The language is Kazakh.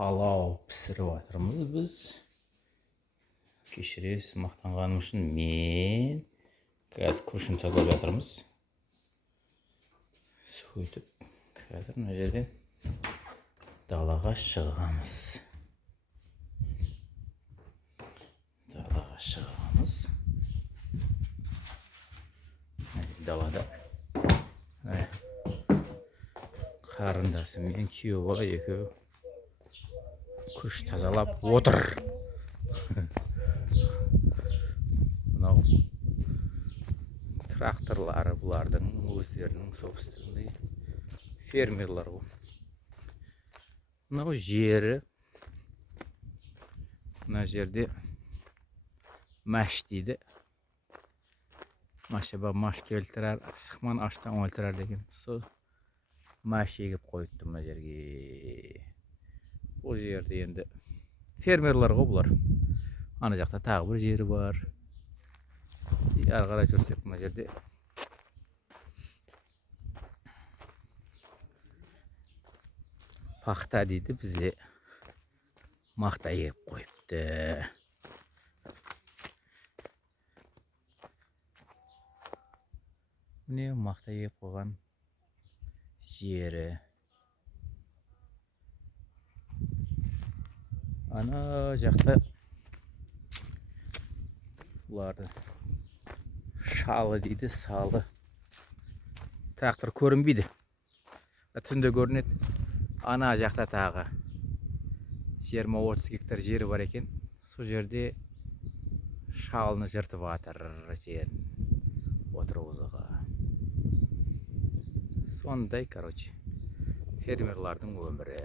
палау пісіріп жатырмыз біз. Кешіресіз, мақтанғаным үшін мен қазір күрішін тазалап жатырмыз. Сөйтіп, қазір мына жерде далаға шығамыз. Далада қарындасым мен күйеу бала екеуі күріш тазалап отыр. Мынау тракторлары бұлардың өздерінің собственный фермерлар бұл. Мынау жері, мына жерде мәш дейді. Машаба маш келтірер, шықман аштан өлтірер деген. Сол мәш егіп қойыпты мына жерге. Бұл жерде енді фермерлар ғой бұлар. Ана жақта тағы бір жері бар. Ары қарай жүрсек мына жерде пахта дейді, бізде мақта егіп қойыпты. Міне мақта егіп қойған жері. Ана жақта бұларды шалы дейді, салы. Трактор көрінбейді. Түнде көрінеді. Ана жақта тағы 20-30 гектар жері бар екен. Сол жерде шалыны жыртып жатыр жерін отырғызуға. Сондай, короче, фермерлардың өмірі.